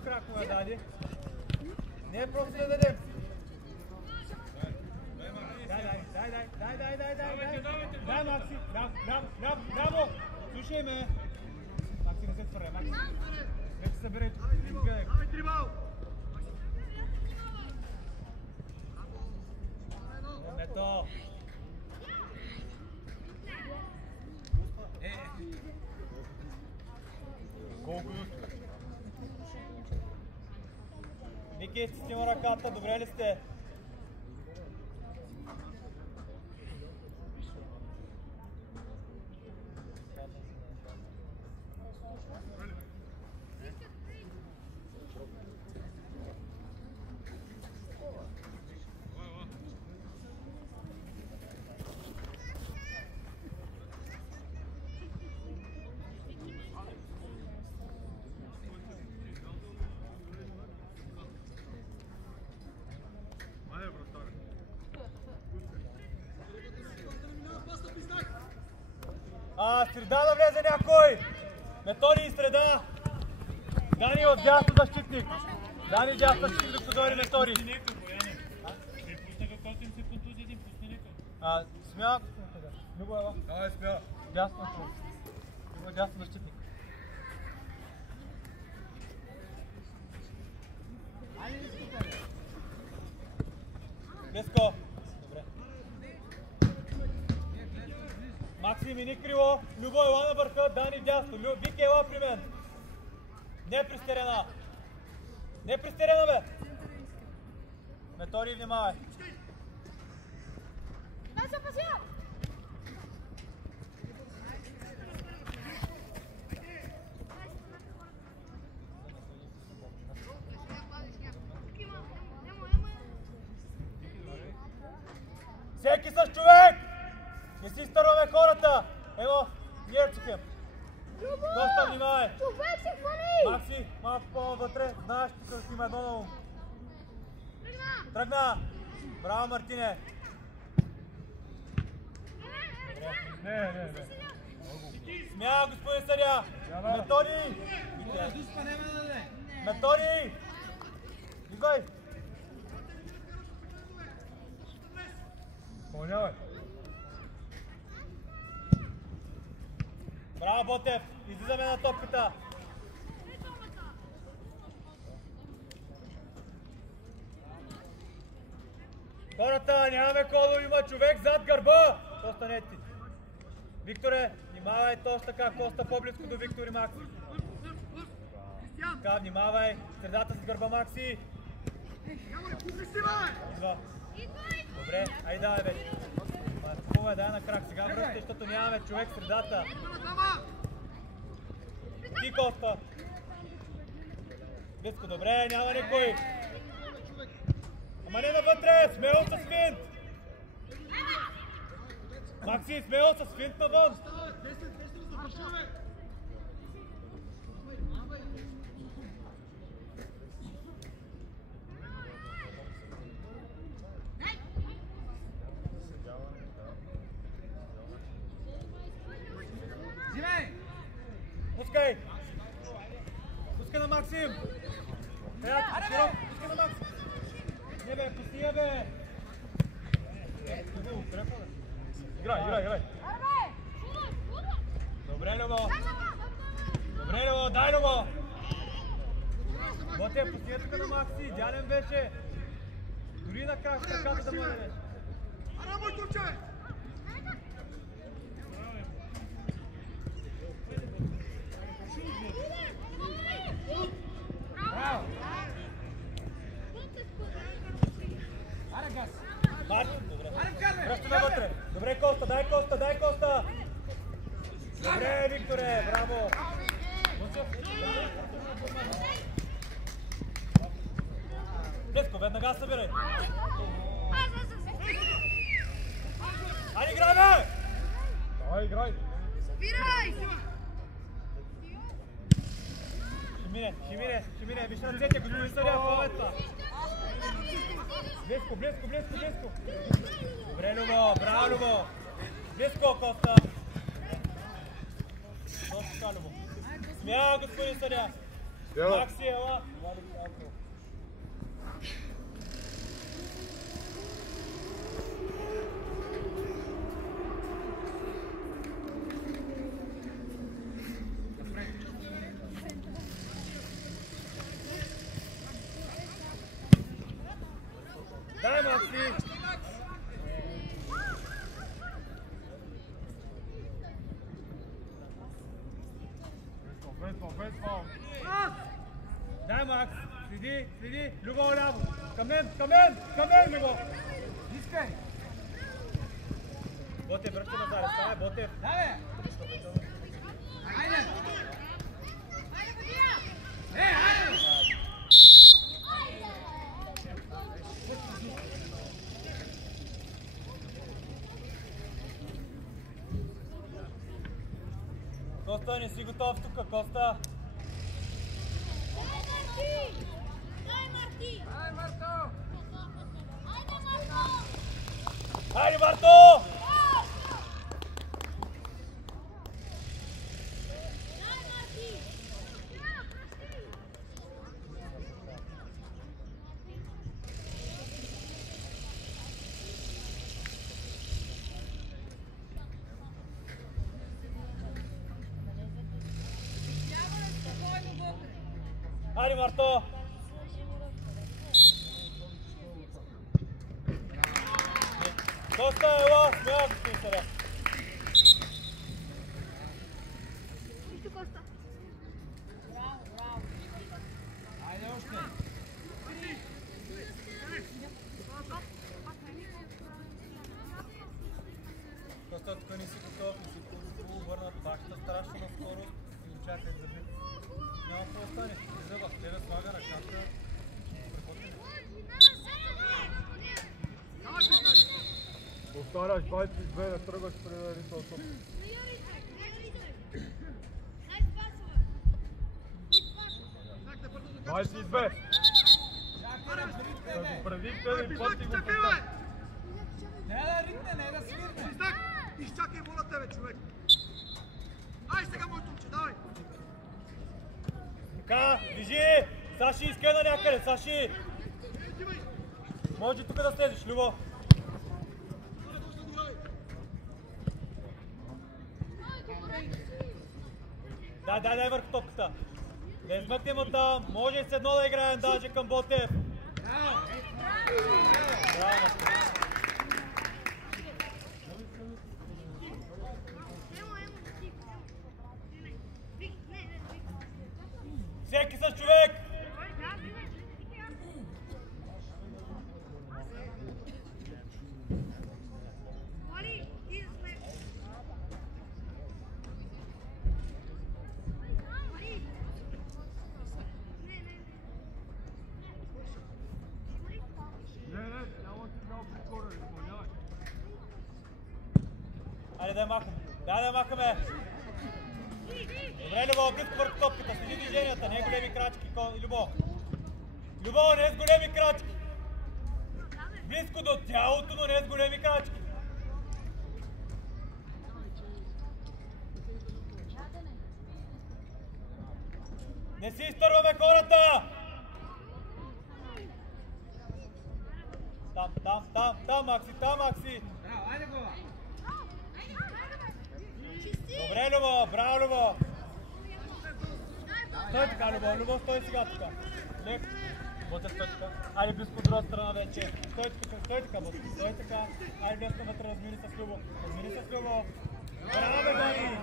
в кракове даде. Не е просто да дадем. Дай, Макси. Браво! Слушай ме. Макси, не се твърде, Макси. Вече събере. Давай, трибал! Ето. Колко юстре? Ники, стима ръката, добре ли сте? Среда да влезе някой! Методи среда! Дани от дясно защитник! Дани дясно защитник, докато дойде Методи! Смя? Любо ела? Давай, смя! Дясно човек. Любо дясно защитник. Близко! Макси, мини криво, Любо ела на върха, Дани дясно, Вики ела при мен. Не пристерена. Не пристерена, бе. Методи, внимавай. Дай се пасия! Всеки с човек! Не си стърваме хората! Ево, Герцикем! Доста внимавай! Човек се хвани! Макси, малко по-вътре, знаеш, тук има едно на ум. Тръгна! Браво, Мартине! Не. Смя, господин съдия! Методи! Методи! Игой! Понява. Браво, Ботев! Излизаме на топката! Хората, нямаме коло, има човек зад гърба! Коста не ти. Викторе, внимавай точно така, Коста по-близко до Виктор и Макси. Така, внимавай, средата с гърба Макси. Добре, айде давай вече. Хубаво е, дай на крак, сега връщай, защото нямаме човек в средата. Ти, Коста. Близко, добре, няма никой. Ама не навътре, смело с финт. Макси, смело с финт навън. Пускай! Пускай на Максим! Широк, пускай на Максим! Не бе, пустия бе! Играй! Добре, Любо! Добре, Любо, дай, Любо! Боте, пустия тук на Макси, идеален беше! Дори на крак, краката да му дадеш! Арамой, турче! Браво! Марtin, добре. Връща навътре. Добре, Коста, дай Коста! Добре, Викторе, браво! Близко, веднага събирай. Айде, играй, бе! Давай, играй. Събирай! Ще мине. Виж ръцете, господин съдия, в момента. Близко. Добре, Любо, браво, Любо. Близко, Коста. Точно така, Любо. Смя, господин съдия. Макси, ела! Дай, Макси! Дай, Макс! Следи, следи! Любо ляво! Към мен, Любо! Искай! Ботев, връща назад, ставай, Ботев! Давай! Айде! Айде! Коста, не си готов тук, Коста! Хайде, Марто! Хайде, Марто! Коста, ела, смяла се сега. Нищо, Коста. Айде още. Коста, тук не си готов, не си върнат баща страшно на скорост и чакай да бе. Няма какво остане. Зъба, те да слага ръката. Повтаряш 22 да тръгваш при ритото. 22! Да го предихте един път и го повтаряш. Не да ритне, не да свирне. Изчакай волата, бе, човек! Ай, сега мой тумче, давай! Така, движи! Саши, искай на някъде, Саши! Може тук да слезеш, Любо! Дай върху топката! Да измъкнем оттам, може с едно да играем даже към Ботев! Всеки с човек! Айде да махаме! Добре, Любо, близко върху топката, следи движенията, не големи крачки, Любо! Любо, не с големи крачки! Близко до тялото, но не с големи крачки! Не си изтърваме хората! Там, Макси! Айде го! Добре, Любо, браво, Любо! Стой така, Любо, стой сега тук. Лек, Ботев, стой така. Айде близко от друга страна вече. Стой така, Ботев, стой така. Айде лесно вътре, размини с Любо. Браво, бе, Бани!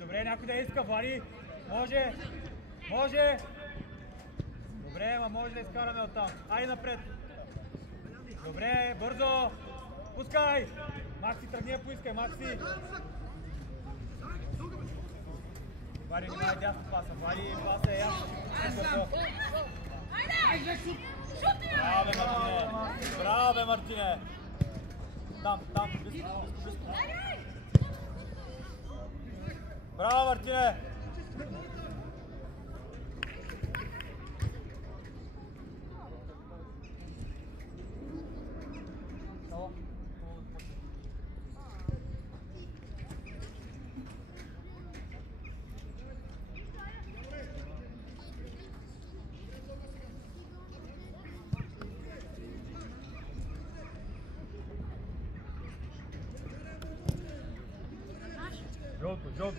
Добре, някой да иска, Влади. Може. Добре, ама може да изкараме оттам. Айде напред. Добре, бързо! Пускай! Макси, тръгни я поискай, Макси! Вари, немай дясно паса, Вари, паса е ясно. Браво, Мартине! Браво, Мартине! Там, близко. Браво, Мартине! Жълто.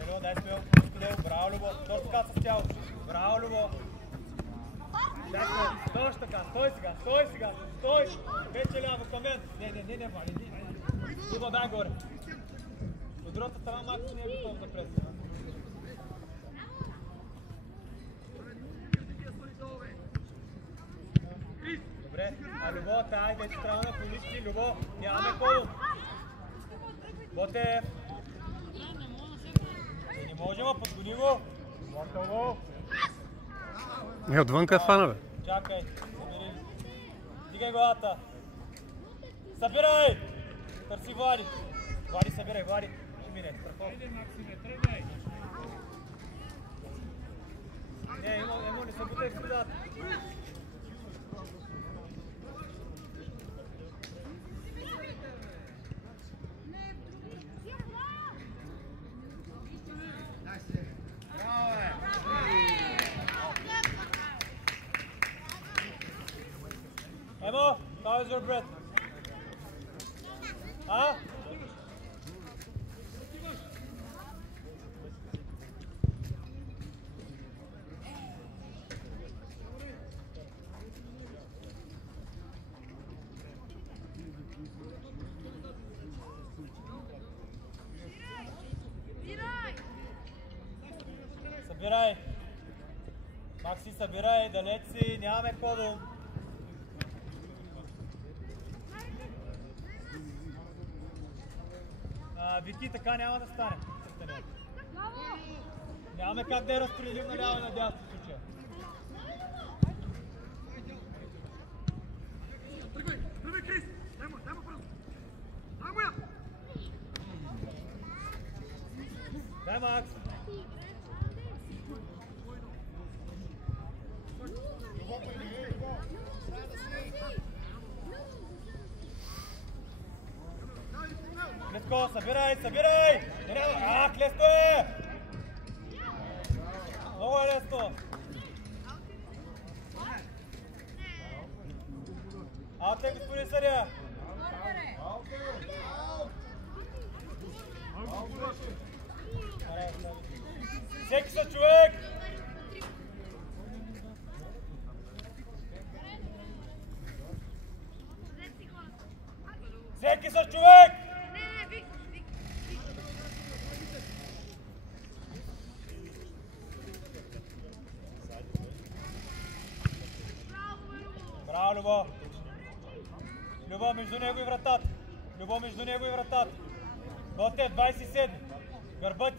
Любо, дай смел. Браво, Любо. Точно така с тяло. Браво, Любо. Точно така. Стой сега. Стой. Вече ляво към мен. Не, Вали. Любо, дай горе. От другата страна Макси не е готов да преса. Добре, а Любо, тай, вече трябва на полички, Любо, нямаме кол. Ботев. Не можем, подгони го. Готово. Отвънка фана, бе. Чакай, събери. Дигай главата. Събирай! Търси Влади. Влади, събирай, Влади. Ще мине, страховно. Не, Емо, не се бутай в средата. Emo, how is your breath? Huh? Събирай! Макси, събирай, далеч си, нямаме кодъм. Вики, така няма да стане. Нямаме как да я разпределим наляво и надясно в случая. Тръгвай, Крис! Дай му бързо! Дай му я! Дай, Макс! Клеско, събирай! Ах, лесно е! Много е лесно! Аут е, господин съдия! Всеки са човек! Всеки са човек! Браво, Любо! Любо между него и вратата! Ботев, 27! Гърбът!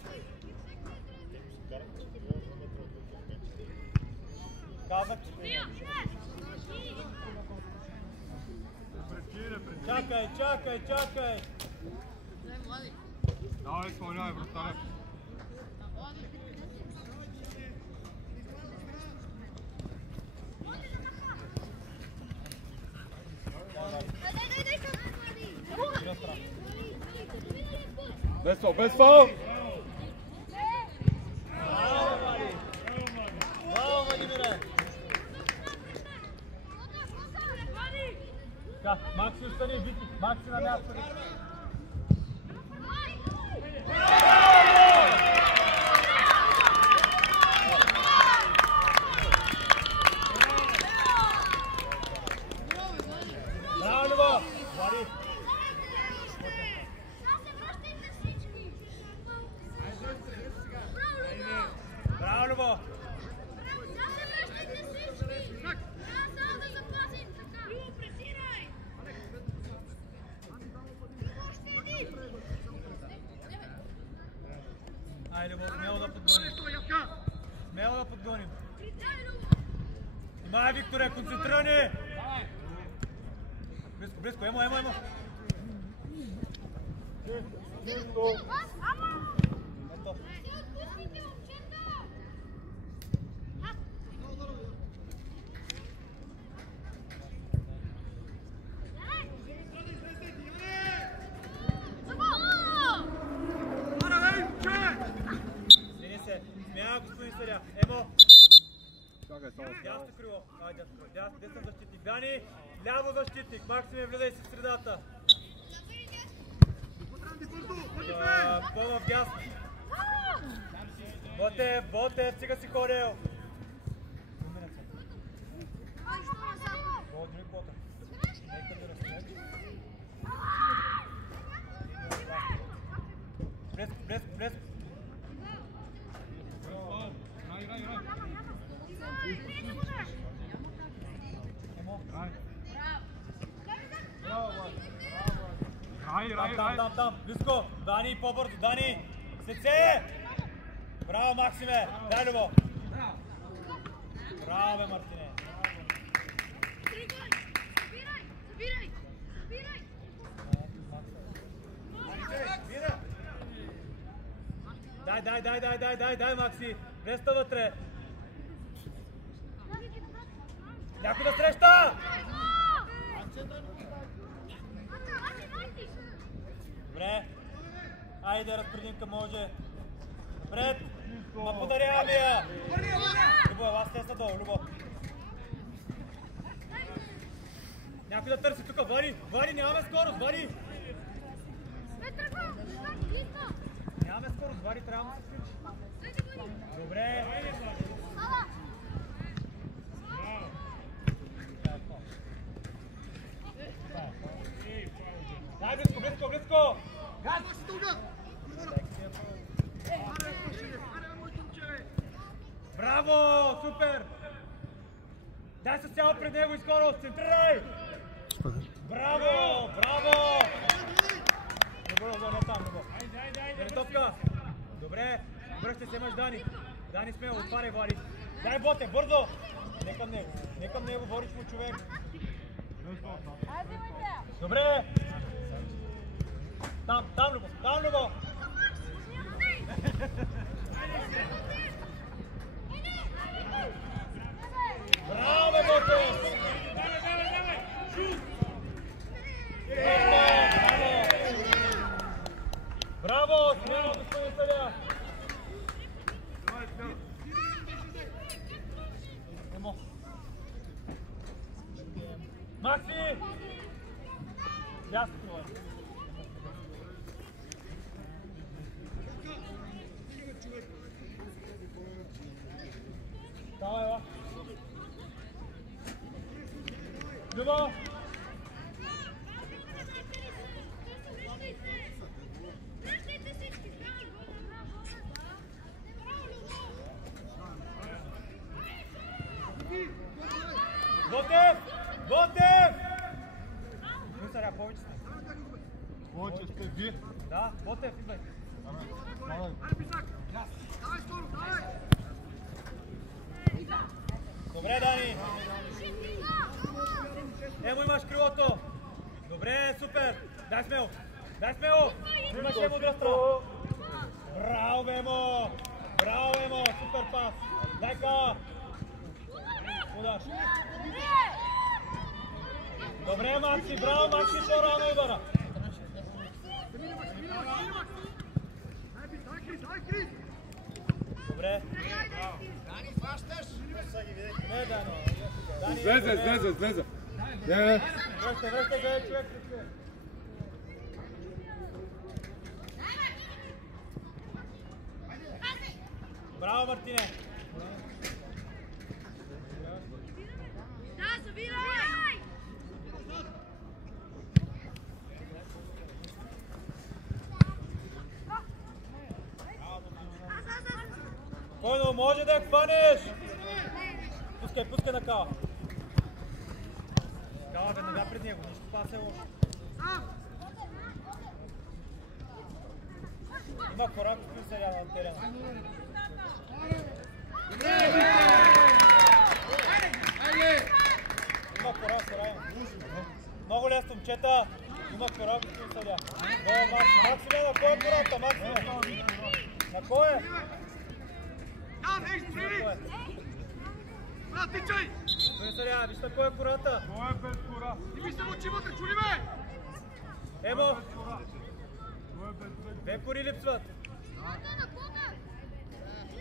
Казах, че... Чакай! Давай, изпълнявай, братане. Без фал! Браво, Владимире! Макси остани, Вики! Макси на място! Браво, Любо! Влади! Браво, Любо! смело да подгоним. Нещо, Явка! Смело да подгоним. Внимай, Викторе, концентрирани! Близко, близко, емо! Ето. Сини се, смява господин съдия. Емо! Дясно крило. Десен защитник. Дани, ляво защитник. Максиме, влезай си в средата. Пълно в дясно. Ботев, сега си ходил. О, други кота. Нека да разстрели. Блеско. Там, близко. Дани, по-бързо, Дани. Сеце! Браво, Максиме. Дай, Любо. Браво, бе, Мартине. Дай, Макси. Влезте вътре. Някой да среща! Добре. Айде, разпредимка може. Напред! Ма подарява ми я! Любо, аз те са долу, Любо. Някой да търси тук, Вари, нямаме скорост, Вари! Нямаме скорост, Вари, трябва да се скриш. Добре. Дай, близко! Браво! Супер! Дай се цяло пред него и скорост! Центрирай! Браво! Добро, не там, Любо. Дай топка! Добре, връщай се, имаш Дани. Дани смело, отваряй, Вари. Дай, Боте, бързо! Не към него, Борич му човек. Добре! Там, Любо! Браво, бе, Боте! Браво! Смело, господин съдия! Макси! Ясно това е. Давай, ела. Любо! Ботев! Мисля, повече сте. Повече сте ви? Да, Ботев, идвай. Давай, Писак! Давай, скоро, давай! Добре, Дани! Емо, имаш крилото! Добре, супер! Дай смело! Имаш Емо дръстра! Браво, Емо! Супер пас! Дай-ка! Удаш! Добре, Макси! Браво, Макси! По-рано удара! Добре! Дани, хващаш! Не, Дани! Излезе! Не! Връщай, гледай човек! Браво, Мартине! Да, събирай! Койно, може да я хванеш! Пускай на Кала. Кала веднага пред него, нищо пас е лошо. Има корак, който се ряда на терена. Много лесно, момчета. Има пера, господин съдя. Максиме, на кой е перата? Максиме. На кой е? Тичай! Господин съдя, виж на кой е кората? Кой е без кора? Не ми се мъчи вътре, чули ме! Емо! Две кори липсват.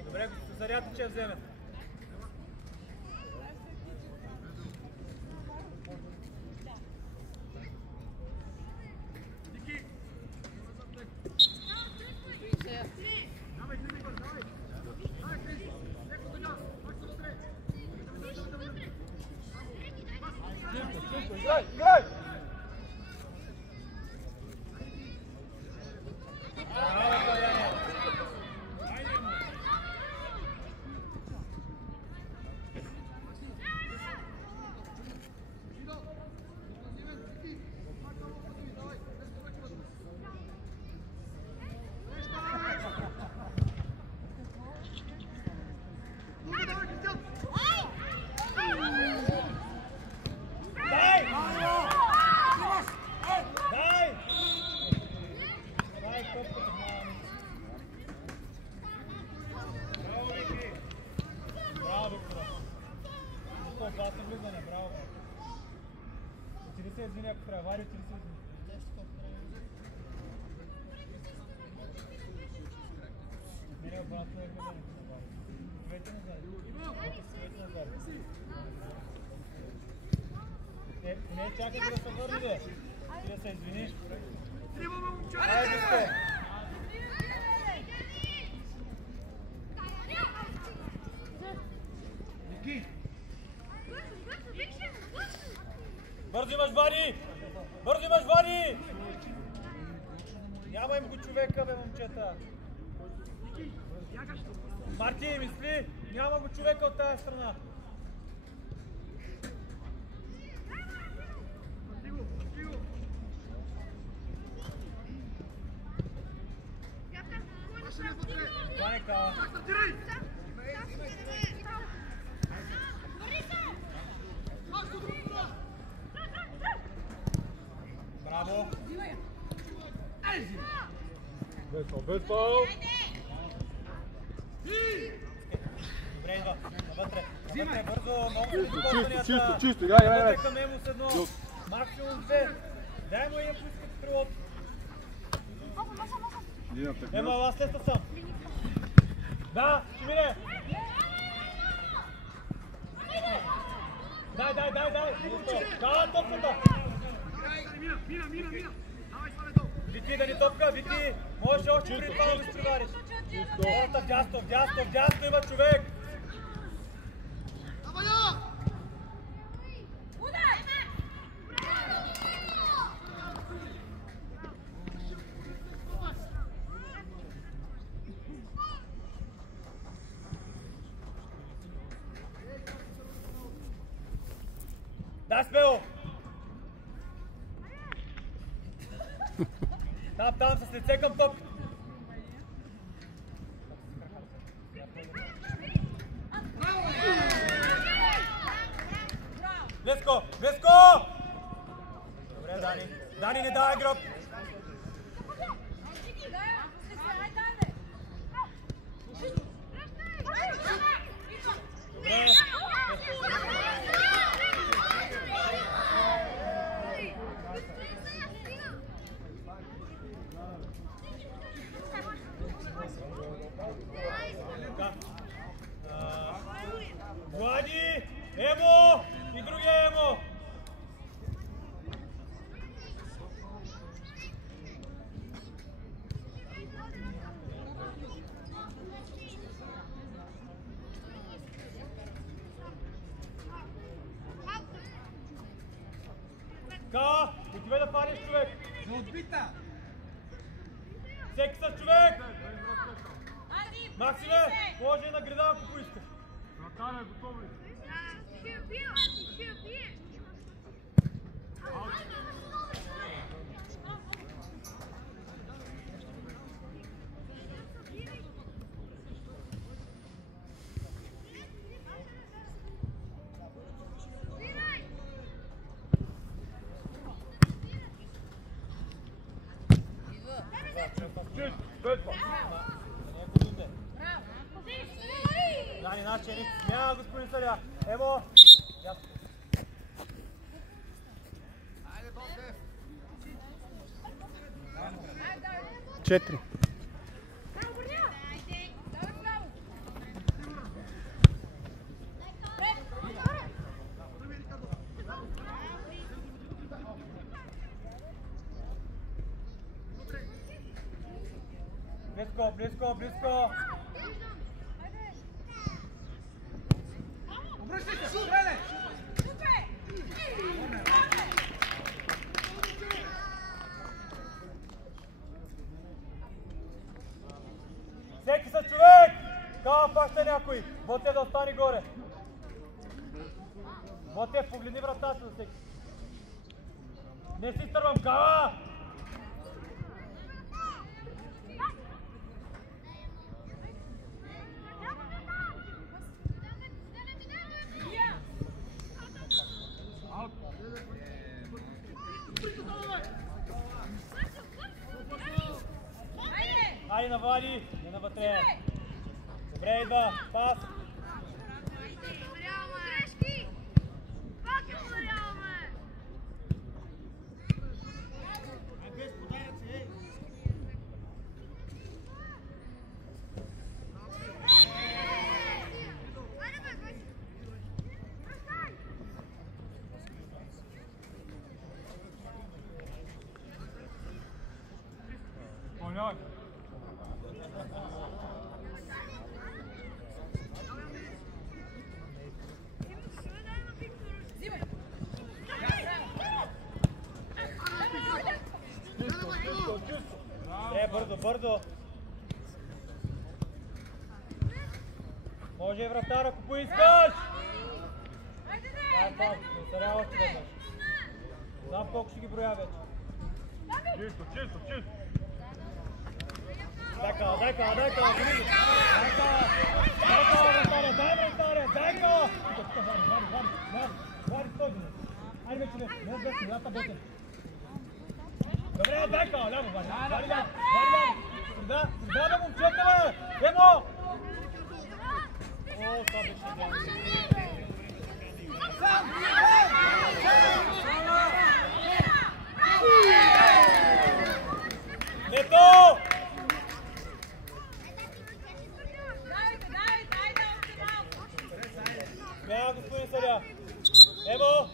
Добре, господин съдя, че вземе. Играй! Играй! Извини, ако трябва, Вари, 30 извини. Не, обратно е гледане. Двете назад. Двете назад. Не, чакай да се върне, бе. Ти да се извини. Айде сте. Бързо имаш, Вари! Бързо имаш, Вари! Няма им го човека, бе, момчета. Марти, мисли, няма го човека от тази страна. Янека. Браво! Без фаул! Добре, идва. Навътре. Навътре, бързо. Много се изпълненията. Чисто, играй. Навътре към Емо с едно. Максимум 2. Дай му я пускат в крилото. Емо, аз теста съм. Да, ще мине. Дай. Да, топката. Мина. Вити да ни топка, Вити. Можеш още преди това да го изпревариш. Хората в дясно има човек. Да, смело! Там с лице към топ. Блеско! Добре, Дани. Дани, не давай гроб. Добре. Влади, Емо и другия Емо. Ка, отивай да париш човек. За отбита. Всеки са човек. Максиме, положи на града, ако поискаш. Наталя, готова ли? Бетва! Дани, наш черник, смяна, господин Съдия. Емо! Айде, Ботев! 4. Близко, близко, близко! Обръщай се, стреляй! Всеки са човек! Кава фаща някой! Ботев да остане горе! Ботев, погледни вратата за всеки! Не си изтървам, Кава! Айде на Влади, не навътре. Добре, идва, пас. Поняк! Бързо, бързо. Може и вратар, ако поискаш. Това е пак, не саря още веднъж. Знам колко ще ги броя вече. Чисто, чисто, чисто! Дай кала, дай кала, дай кала, дай кала, вратаря, дай вратаря, дай кала. Вари, стой ги. Айде вече, не сбеси, ната бете. Добре, дай кала, ляво, вари, вари, ляво, среда, бе, момчета, бе, Емо! О, това беше идеално. Ето! Смяна, господин Съдия. Емо!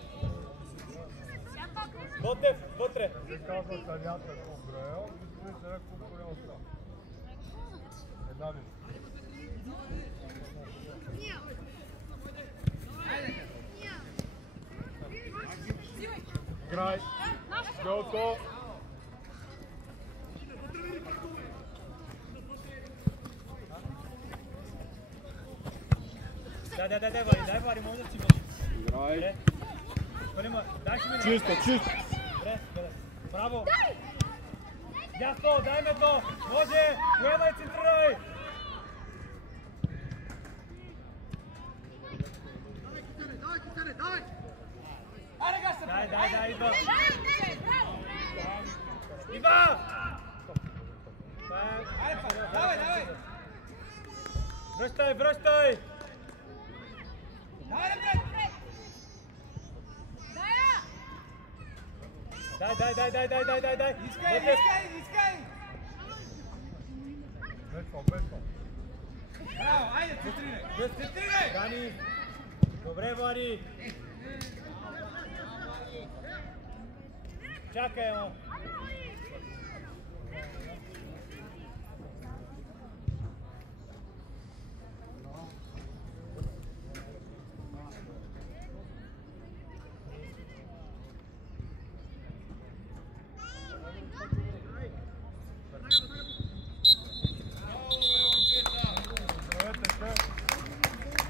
Ботев, вътре. Те казва съдята Кобреел, господин Съдия Кобреел са. Една минута. Играй! Гълто! Дай, Вари, може да си Играй! дай си мине. Чисто, чисто! Добре, браво! Дясно, дай ме то! Може! Поемай, центрирай! Дай, идва! Идва! Давай! Връщай, връщай! Дай! Искай! Бетва! Браво, айде, центрирай! Дани! Добре, Влади! Чакай, Емо!